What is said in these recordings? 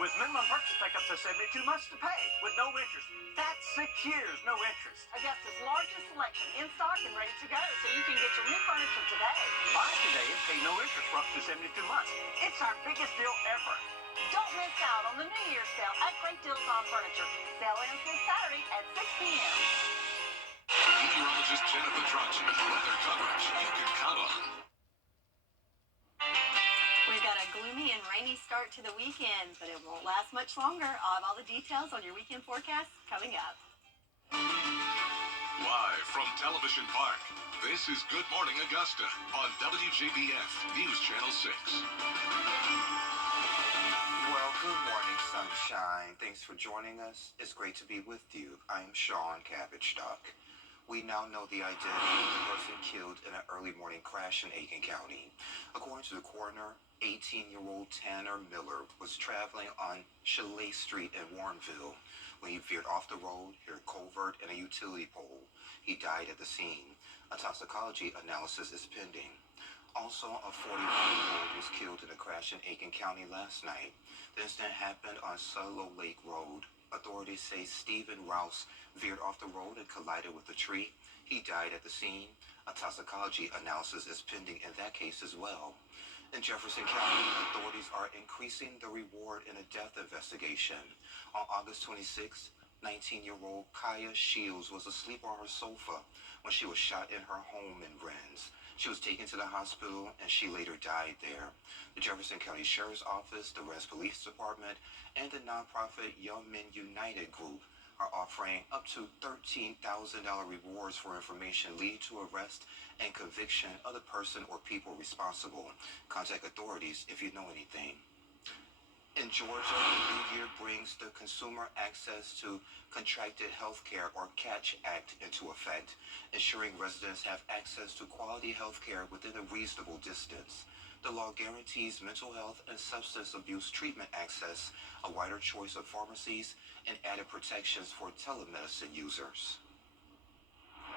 With minimum purchase take up to 72 months to pay with no interest. That's 6 years, no interest. Augusta's largest selection in stock and ready to go, so you can get your new furniture today. Buy today and pay no interest for up to 72 months. It's our biggest deal ever. Don't miss out on the New Year's sale at Great Deals on Furniture. Sale ends this Saturday at 6 p.m. Meteorologist Jennifer Tracci, weather coverage you can count on. We've got a gloomy and rainy start to the weekend, but it won't last much longer. I'll have all the details on your weekend forecast coming up. Live from Television Park, this is Good Morning Augusta on WJBF News Channel 6. Well, good morning, sunshine. Thanks for joining us. It's great to be with you. I'm Sean Cabbage Duck. We now know the identity of the person killed in an early morning crash in Aiken County. According to the coroner, 18-year-old Tanner Miller was traveling on Chalet Street in Warrenville when he veered off the road, hit a culvert and a utility pole. He died at the scene. A toxicology analysis is pending. Also, a 41-year-old was killed in a crash in Aiken County last night. The incident happened on Solo Lake Road. Authorities say Stephen Rouse veered off the road and collided with a tree. He died at the scene. A toxicology analysis is pending in that case as well. In Jefferson County, authorities are increasing the reward in a death investigation. On August 26, 19-year-old Kaya Shields was asleep on her sofa when she was shot in her home in Rennes. She was taken to the hospital and she later died there. The Jefferson County Sheriff's Office, the Rennes Police Department, and the nonprofit Young Men United group are offering up to $13,000 rewards for information leading to arrest and conviction of the person or people responsible. Contact authorities if you know anything. In Georgia, the new year brings the Consumer Access to Contracted Healthcare, or CATCH Act, into effect, ensuring residents have access to quality healthcare within a reasonable distance. The law guarantees mental health and substance abuse treatment access, a wider choice of pharmacies, and added protections for telemedicine users.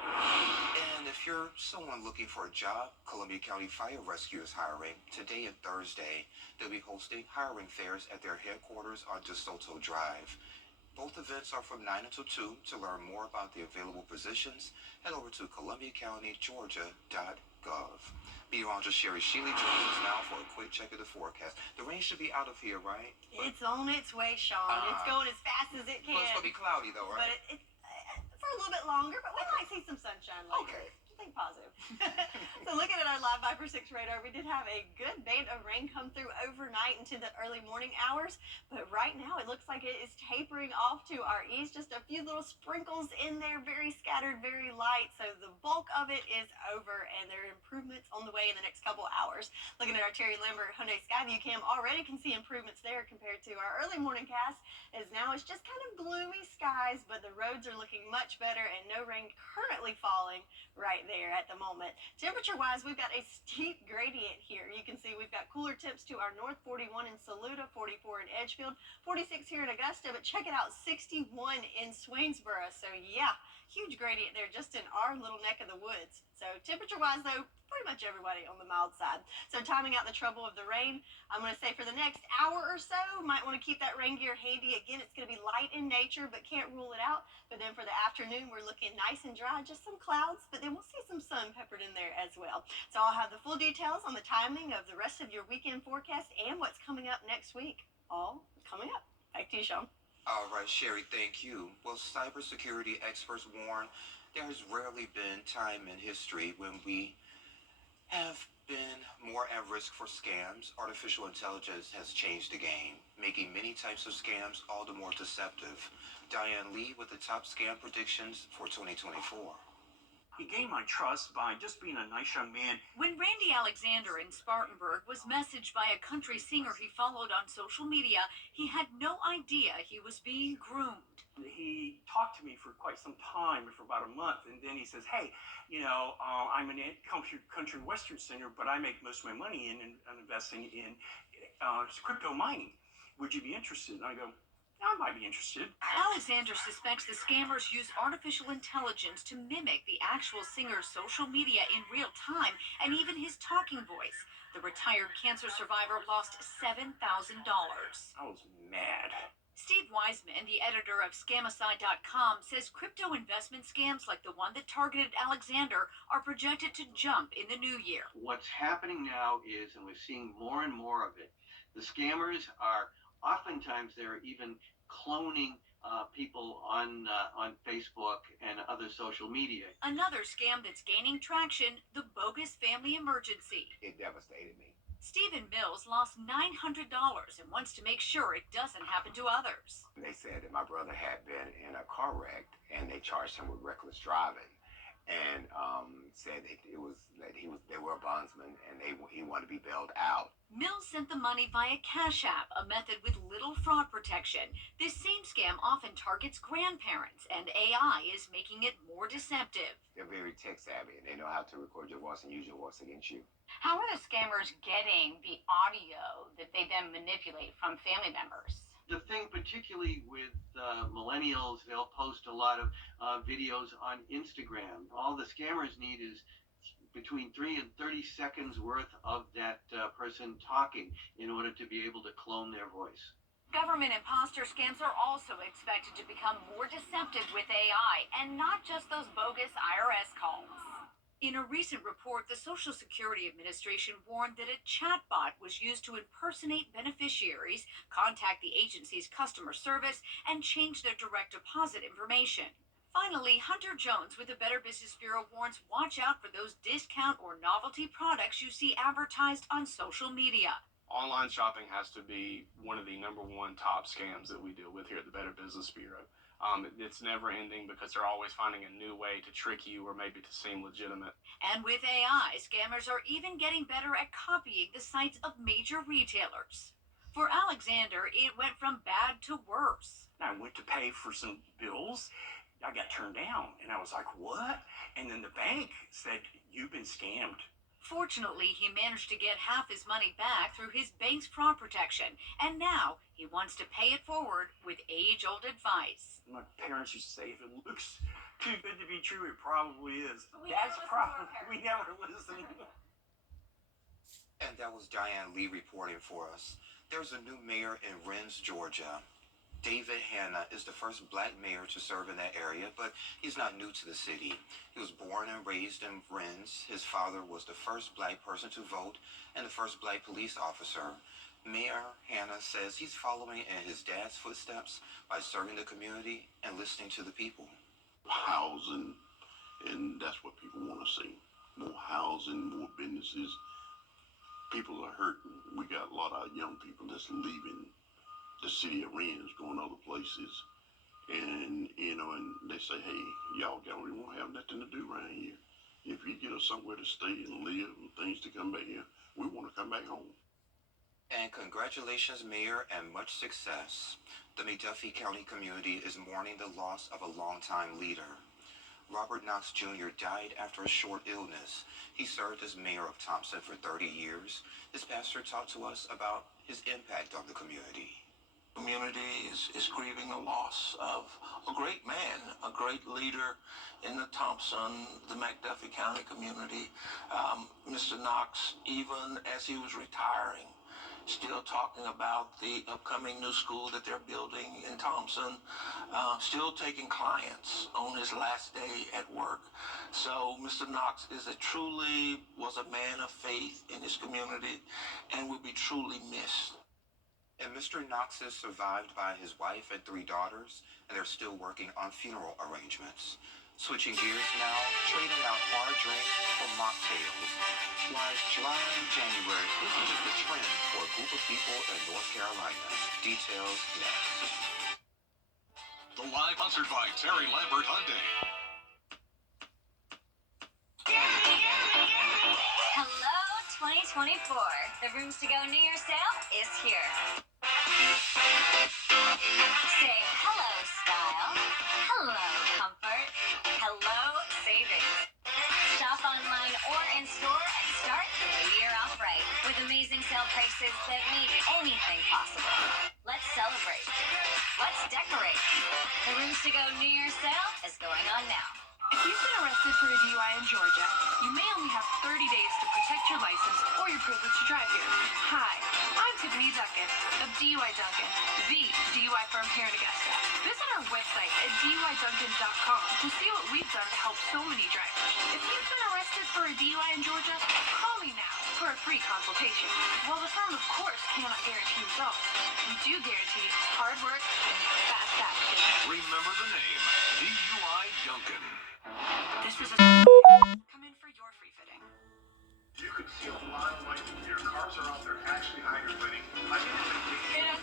And if you're someone looking for a job, Columbia County Fire Rescue is hiring. Today and Thursday, they'll be hosting hiring fairs at their headquarters on DeSoto Drive. Both events are from 9 until 2. To learn more about the available positions, head over to columbiacountygeorgia.gov. Meteorologist Sherry Shealy joins us now for a quick check of the forecast. The rain should be out of here, right? It's on its way, Sean. It's going as fast as it can. But it's going to be cloudy, though, right? But it's for a little bit longer, but we might see some sunshine later. Okay. Think positive. So looking at our live Viper 6 radar, we did have a good band of rain come through overnight into the early morning hours, but right now it looks like it is tapering off to our east. Just a few little sprinkles in there, very scattered, very light. So the bulk of it is over, and there are improvements on the way in the next couple hours. Looking at our Terry Lambert Hyundai Skyview cam, already can see improvements there compared to our early morning cast, as now it's just kind of gloomy skies, but the roads are looking much better and no rain currently falling right there at the moment. Temperature-wise, we've got a steep gradient here. You can see we've got cooler temps to our north, 41 in Saluda, 44 in Edgefield, 46 here in Augusta, but check it out, 61 in Swainsboro. So yeah, huge gradient there just in our little neck of the woods. So temperature-wise, though, pretty much everybody on the mild side. So timing out the trouble of the rain, I'm going to say for the next hour or so, might want to keep that rain gear handy. Again, it's going to be light in nature, but can't rule it out. But then for the afternoon, we're looking nice and dry, just some clouds, but then we'll see some sun peppered in there as well. So I'll have the full details on the timing of the rest of your weekend forecast and what's coming up next week. All coming up. Back to you, Sean. All right, Sherry, thank you. Well, cybersecurity experts warn there has rarely been time in history when we have been more at risk for scams. Artificial intelligence has changed the game, making many types of scams all the more deceptive. Diane Lee with the top scam predictions for 2024. He gained my trust by just being a nice young man. When Randy Alexander in Spartanburg was messaged by a country singer he followed on social media, he had no idea he was being groomed. He talked to me for quite some time, for about a month, and then he says, hey, I'm a country western singer, but I make most of my money in investing in crypto mining. Would you be interested? And I go, I might be interested. Alexander suspects the scammers use artificial intelligence to mimic the actual singer's social media in real time and even his talking voice. The retired cancer survivor lost $7,000. I was mad. Steve Wiseman, the editor of Scamicide.com, says crypto investment scams like the one that targeted Alexander are projected to jump in the new year. What's happening now is, and we're seeing more and more of it, the scammers are oftentimes they're even cloning people on Facebook and other social media. Another scam that's gaining traction, the bogus family emergency. It devastated me. Stephen Mills lost $900 and wants to make sure it doesn't happen to others. They said that my brother had been in a car wreck and they charged him with reckless driving, and said that they were a bondsman and he wanted to be bailed out. Mills sent the money via Cash App, a method with little fraud protection. This same scam often targets grandparents, and AI is making it more deceptive. They're very tech savvy and they know how to record your voice and use your voice against you. How are the scammers getting the audio that they then manipulate from family members? The thing particularly with millennials, they'll post a lot of videos on Instagram. All the scammers need is between 3 and 30 seconds worth of that person talking in order to be able to clone their voice. Government imposter scams are also expected to become more deceptive with AI, and not just those bogus IRS calls. In a recent report, the Social Security Administration warned that a chatbot was used to impersonate beneficiaries, contact the agency's customer service, and change their direct deposit information. Finally, Hunter Jones with the Better Business Bureau warns watch out for those discount or novelty products you see advertised on social media. Online shopping has to be one of the #1 top scams that we deal with here at the Better Business Bureau. It's never ending because they're always finding a new way to trick you or maybe to seem legitimate. And with AI, scammers are even getting better at copying the sites of major retailers. For Alexander, it went from bad to worse. I went to pay for some bills. I got turned down, and I was like, what? And then the bank said, you've been scammed. Fortunately, he managed to get half his money back through his bank's fraud protection, and now he wants to pay it forward with age-old advice. My parents used to say, if it looks too good to be true, it probably is. We never listen to our parents. We never listen. And that was Diane Lee reporting for us. There's a new mayor in Rennes, Georgia. David Hanna is the first black mayor to serve in that area, but he's not new to the city. He was born and raised in Rennes. His father was the first black person to vote and the first black police officer. Mayor Hanna says he's following in his dad's footsteps by serving the community and listening to the people. Housing, and that's what people want to see. More housing, more businesses. People are hurting. We got a lot of young people that's leaving the city of Rennes, going other places, and and they say, hey, y'all really won't have nothing to do around here. If you get us somewhere to stay and live and things to come back here, we want to come back home. And congratulations, Mayor, and much success. The McDuffie County community is mourning the loss of a longtime leader. Robert Knox Jr. died after a short illness. He served as mayor of Thompson for 30 years. His pastor talked to us about his impact on the community. Community is grieving the loss of a great man, a great leader in the Thompson, the McDuffie County community. Mr. Knox, even as he was retiring, still talking about the upcoming new school that they're building in Thompson, still taking clients on his last day at work. So Mr. Knox truly was a man of faith in his community and will be truly missed. And Mr. Knox is survived by his wife and 3 daughters, and they're still working on funeral arrangements. Switching gears now, trading out hard drinks for mocktails. Why, July and January isn't just a trend for a group of people in North Carolina. Details next. The live concert by Terry Lambert Hyundai. Hello, 2024. The Rooms to Go New Year's sale is here. Say hello, style. Hello, comfort. Hello, savings. Shop online or in store and start the new year off right with amazing sale prices that make anything possible. Let's celebrate. Let's First to go New Year's sale is going on now. If you've been arrested for a DUI in Georgia, you may only have 30 days to protect your license or your privilege to drive here. Hi, I'm Tiffany Duncan of DUI Duncan, the DUI firm here in Augusta. Visit our website at DUIDuncan.com to see what we've done to help so many drivers. If you've been arrested for a DUI in Georgia, call me now for a free consultation. While the firm, of course, cannot guarantee results, we do guarantee hard work and fast action. Remember the name, DUI Duncan. This is a come in for your free fitting. You can see a lot of light. Your cars are out there actually hydroplaning. I think it's a Dad,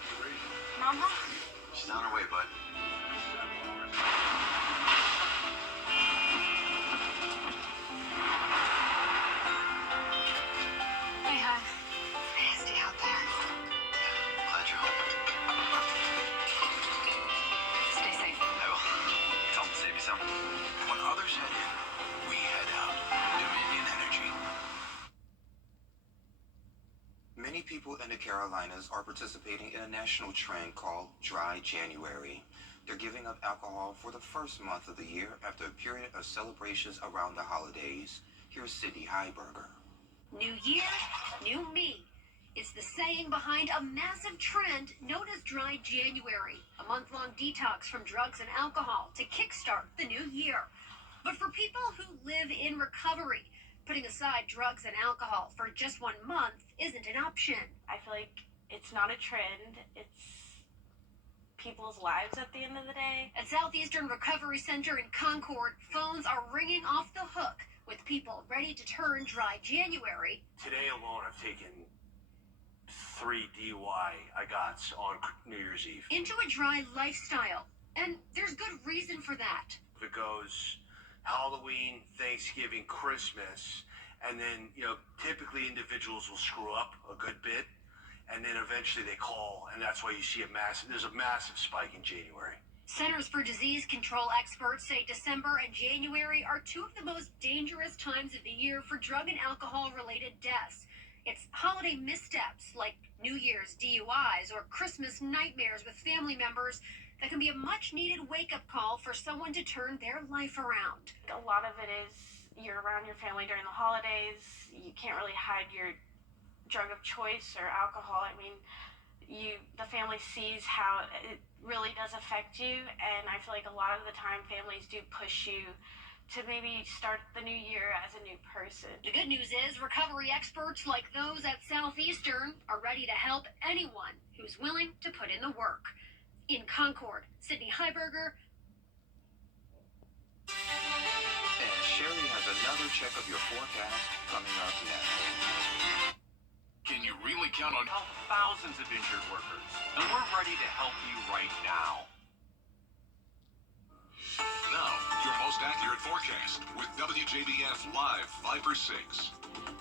Mama? She's on her way, bud. Hey, hon. Nasty out there. Glad you're home. Stay safe. I will. Tell them to save you some. When others head in, we head out. Dominion Energy. Many people in the Carolinas are participating in a national trend called Dry January. They're giving up alcohol for the first month of the year after a period of celebrations around the holidays. Here's Sydney Heiberger. New year, new me. It's the saying behind a massive trend known as Dry January, a month-long detox from drugs and alcohol to kickstart the new year. But for people who live in recovery, putting aside drugs and alcohol for just 1 month isn't an option. I feel like it's not a trend. It's people's lives at the end of the day. At Southeastern Recovery Center in Concord, phones are ringing off the hook with people ready to turn Dry January. Today alone, I've taken 3 DUI I got on New Year's Eve. Into a dry lifestyle. And there's good reason for that. It goes Halloween, Thanksgiving, Christmas, and then, typically individuals will screw up a good bit, and then eventually they call, and that's why you see there's a massive spike in January. Centers for Disease Control experts say December and January are 2 of the most dangerous times of the year for drug and alcohol-related deaths. It's holiday missteps like New Year's DUIs or Christmas nightmares with family members that can be a much-needed wake-up call for someone to turn their life around. A lot of it is you're around your family during the holidays. You can't really hide your drug of choice or alcohol. I mean, the family sees how it really does affect you, and I feel like a lot of the time families do push you to maybe start the new year as a new person. The good news is recovery experts like those at Southeastern are ready to help anyone who's willing to put in the work. In Concord, Sydney Heiberger. And Sherry has another check of your forecast coming up next. Can you really count on Help thousands of injured workers, and we're ready to help you right now. now your most accurate forecast with WJBF Live 5 for 6.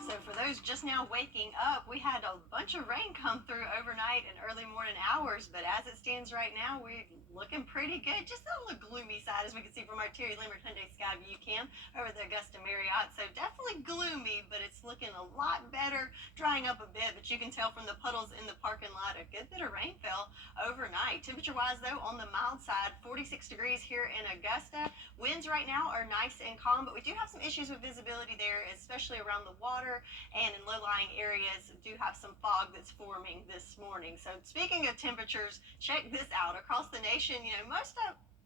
So for those just now waking up, we had a bunch of rain come through overnight and early morning hours, but as it stands right now, we're looking pretty good. Just on the gloomy side, as we can see from our Terry Limerick Hyundai Sky View cam over the Augusta Marriott. So definitely gloomy, but it's looking a lot better, drying up a bit, but you can tell from the puddles in the parking lot, a good bit of rain fell overnight. Temperature-wise, though, on the mild side, 46 degrees here in Augusta. Winds right now are nice and calm, but we do have some issues with visibility there, especially around the water and in low-lying areas. Do have some fog that's forming this morning. So speaking of temperatures, check this out. Across the nation, most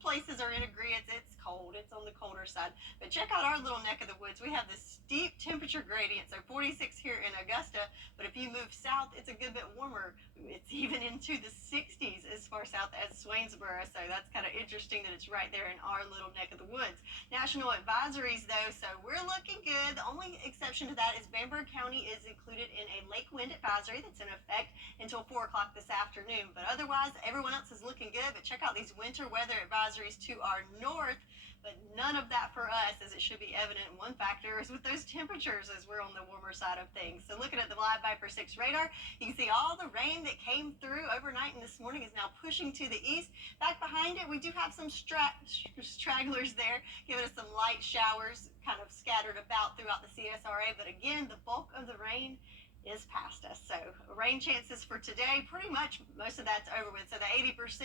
places are in agreement. It's cold. It's on the colder side. But check out our little neck of the woods. We have this steep temperature gradient. So 46 here in Augusta, but if you move south, it's a good bit warmer. It's even into the 60s as far south as Swainsboro. So that's kind of interesting that it's right there in our little neck of the woods. National advisories, though, so we're looking good. The only exception to that is Bamberg County is included in a lake wind advisory that's in effect until 4 o'clock this afternoon. But otherwise, everyone else is looking good. But check out these winter weather advisories to our north, but none of that for us, as it should be evident. One factor is with those temperatures as we're on the warmer side of things. So looking at the Live Viper 6 radar, you can see all the rain that came through overnight and this morning is now pushing to the east. Back behind it, we do have some stragglers there, giving us some light showers kind of scattered about throughout the CSRA. But again, the bulk of the rain is past us. So rain chances for today, pretty much most of that's over with. So the 80%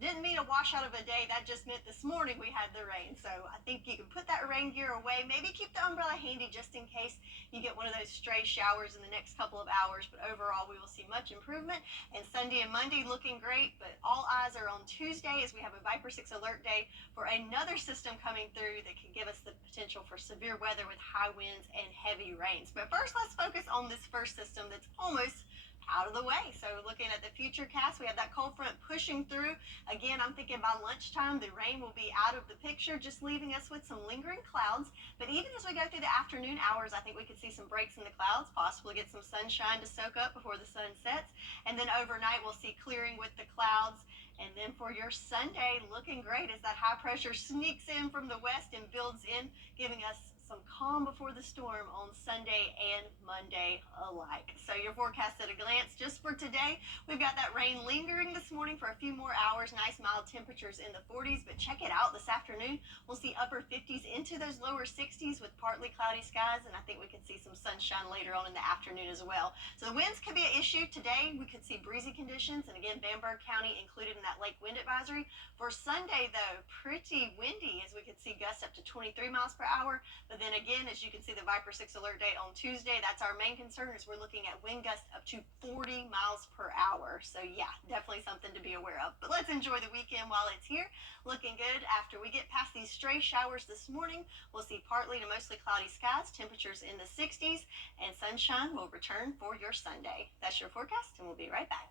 didn't mean a washout of a day. That just meant this morning we had the rain. So I think you can put that rain gear away. Maybe keep the umbrella handy just in case you get one of those stray showers in the next couple of hours. But overall, we will see much improvement. And Sunday and Monday looking great. But all eyes are on Tuesday as we have a Viper 6 alert day for another system coming through that can give us the potential for severe weather with high winds and heavy rains. But first, let's focus on this first system that's almost out of the way. So looking at the future cast, we have that cold front pushing through. Again, I'm thinking by lunchtime, the rain will be out of the picture, just leaving us with some lingering clouds. But even as we go through the afternoon hours, I think we could see some breaks in the clouds, possibly get some sunshine to soak up before the sun sets. And then overnight, we'll see clearing with the clouds. And then for your Sunday, looking great as that high pressure sneaks in from the west and builds in, giving us some calm before the storm on Sunday and Monday alike. So your forecast at a glance just for today, we've got that rain lingering this morning for a few more hours, nice mild temperatures in the 40s, but check it out this afternoon. We'll see upper 50s into those lower 60s with partly cloudy skies, and I think we could see some sunshine later on in the afternoon as well. So the winds could be an issue today. We could see breezy conditions, and again, Bamberg County included in that lake wind advisory. For Sunday, though, pretty windy as we could see gusts up to 23 miles per hour. But then again, as you can see, the Viper 6 alert date on Tuesday, that's our main concern, is we're looking at wind gusts up to 40 miles per hour. So yeah, definitely something to be aware of. But let's enjoy the weekend while it's here. Looking good. After we get past these stray showers this morning, we'll see partly to mostly cloudy skies, temperatures in the 60s, and sunshine will return for your Sunday. That's your forecast, and we'll be right back.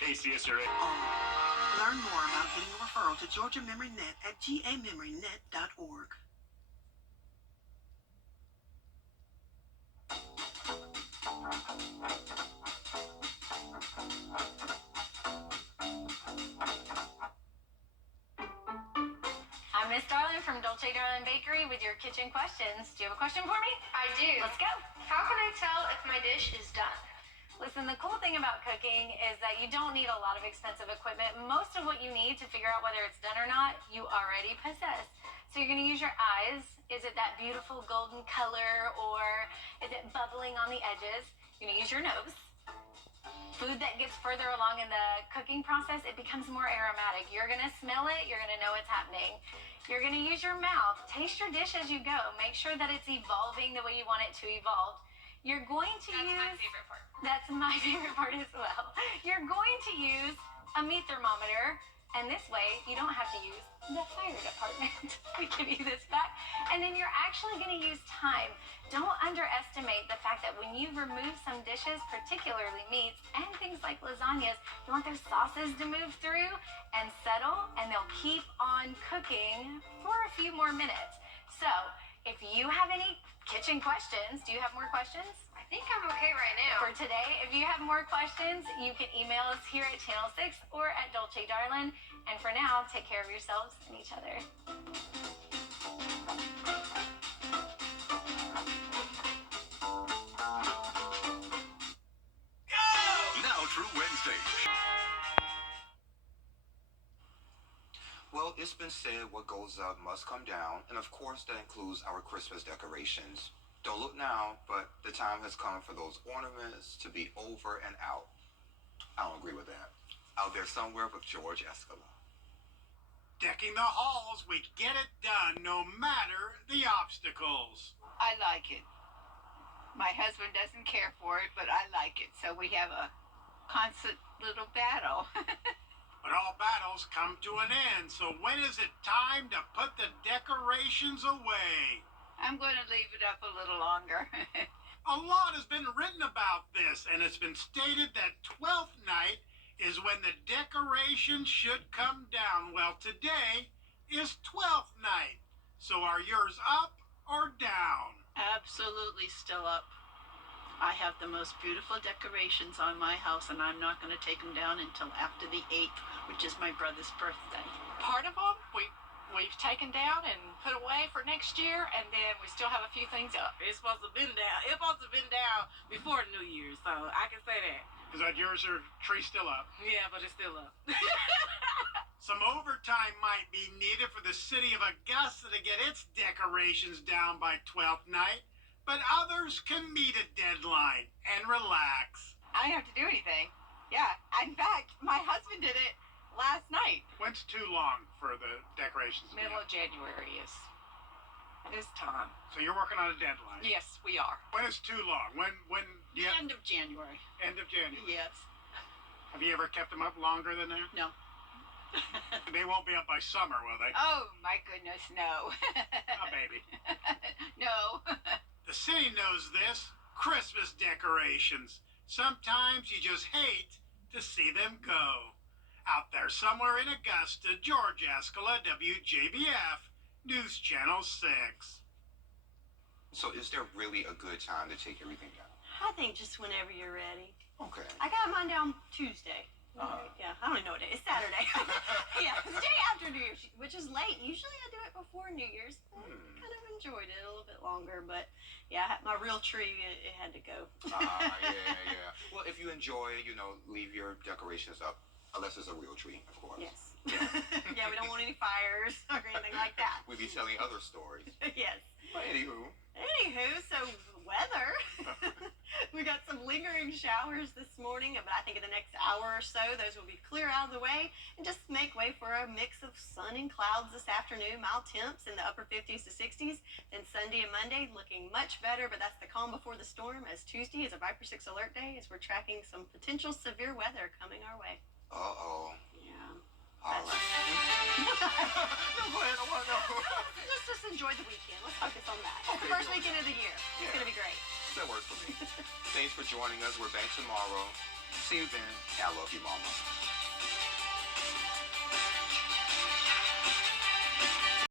ACSRA. Learn more about getting a referral to Georgia Memory Net at gamemorynet.org. I'm Miss Darling from Dolce Darling Bakery with your kitchen questions. Do you have a question for me? I do. Let's go. How can I tell if my dish is done? Listen, the cool thing about cooking is that you don't need a lot of expensive equipment. Most of what you need to figure out whether it's done or not, you already possess. So you're going to use your eyes. Is it that beautiful golden color, or is it bubbling on the edges? You're going to use your nose. Food that gets further along in the cooking process, it becomes more aromatic. You're going to smell it. You're going to know what's happening. You're going to use your mouth. Taste your dish as you go. Make sure that it's evolving the way you want it to evolve. You're going to use... That's my favorite part. That's my favorite part as well. You're going to use a meat thermometer, and this way you don't have to use the fire department. We give you this back. And then you're actually going to use time. Don't underestimate the fact that when you remove some dishes, particularly meats and things like lasagnas, you want those sauces to move through and settle, and they'll keep on cooking for a few more minutes. So if you have any kitchen questions, do you have more questions? I think I'm okay right now. For today, if you have more questions, you can email us here at Channel 6 or at Dolce Darlin. And for now, take care of yourselves and each other. Now through Wednesday. Well, it's been said what goes up must come down, and of course that includes our Christmas decorations. Don't look now, but the time has come for those ornaments to be over and out. I don't agree with that. Out there somewhere with George Escala. Decking the halls, we get it done no matter the obstacles. I like it. My husband doesn't care for it, but I like it. So we have a constant little battle. But all battles come to an end, so when is it time to put the decorations away? I'm going to leave it up a little longer. A lot has been written about this, and it's been stated that 12th night is when the decorations should come down. Well, today is 12th night. So are yours up or down? Absolutely still up. I have the most beautiful decorations on my house, and I'm not going to take them down until after the 8th, which is my brother's birthday. Part of them we've taken down and put away for next year, and then we still have a few things up. It's supposed to have been down. It's supposed to have been down before New Year's, so I can say that. Is that yours or tree still up? Yeah, but it's still up. Some overtime might be needed for the city of Augusta to get its decorations down by 12th night. but others can meet a deadline and relax. I didn't have to do anything. Yeah. In fact, my husband did it last night. When's too long for the decorations to be Middle up? of January is time. So you're working on a deadline? Yes, we are. When is too long? When The end of January. End of January? Yes. Have you ever kept them up longer than that? No. They won't be up by summer, will they? Oh, my goodness, no. Oh, baby. No. The city knows this. Christmas decorations. Sometimes you just hate to see them go. Out there somewhere in Augusta, George Escala, WJBF, News Channel 6. So is there really a good time to take everything down? I think just whenever you're ready. Okay. I got mine down Tuesday. Uh-huh. Yeah, I don't even know what day. It's Saturday. Yeah, it's the day after New Year's, which is late. Usually I do it before New Year's. Kind of enjoyed it a little bit longer, but yeah, my real tree, it had to go. Yeah. Well, if you enjoy, leave your decorations up, unless it's a real tree, of course. Yes. Yeah, we don't want any fires or anything like that. We'll be telling other stories. Yes. But anywho. So weather. We got some lingering showers this morning, but I think in the next hour or so, those will be clear out of the way and just make way for a mix of sun and clouds this afternoon. Mild temps in the upper 50s to 60s. Then Sunday and Monday looking much better, but that's the calm before the storm, as Tuesday is a Viper 6 alert day as we're tracking some potential severe weather coming our way. Uh-oh. Yeah. All right. No, go ahead. I want to know. Just enjoy the weekend. Let's focus on that. It's Okay, the first good. weekend of the year. It's Yeah. going to be great. That works for me. Thanks for joining us. We're back tomorrow. See you then. I love you, Mama.